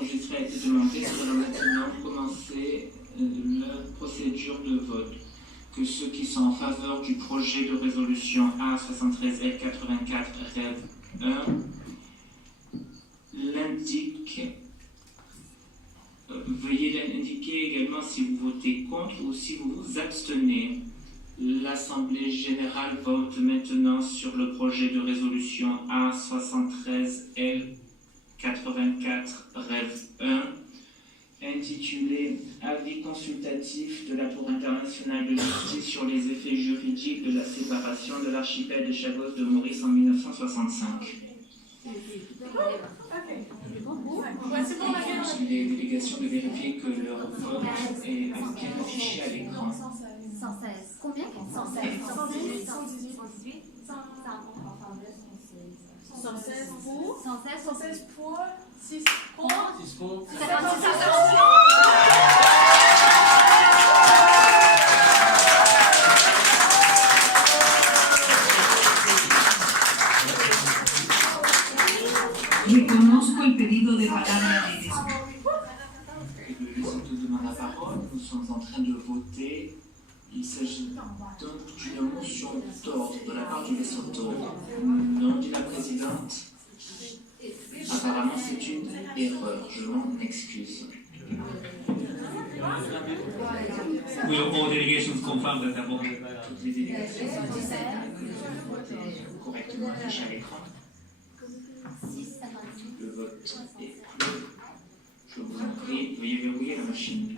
enregistré a été demandé, nous allons maintenant commencer la procédure de vote. Que ceux qui sont en faveur du projet de résolution A73L84 REV 1 l'indiquent. Veuillez l'indiquer également si vous votez contre ou si vous vous abstenez. L'Assemblée générale vote maintenant sur le projet de résolution A73L84 REV 1 intitulé Avis consultatif de la Cour internationale de justice sur les effets juridiques de la séparation de l'archipel de Chagos de Maurice en 1965. Les délégations de vérifier que leur vote est bien affiché à l'écran. 116. Combien 116. 118. 118. 116 pour. 116 pour. 6 pour. 6 pour. 56. Reconozco el pedido de palabra de Le de demande la parole, nous sommes en train de voter. Il s'agit donc d'une motion d'ordre de la part du Lesotho. Non, dit la présidente. Apparemment, c'est une erreur. Je m'en excuse. Will all delegations confirm that the vote? Toutes les délégations sont correctement affichées à l'écran. Le vote est clos. Je vous en prie, veuillez verrouiller la machine.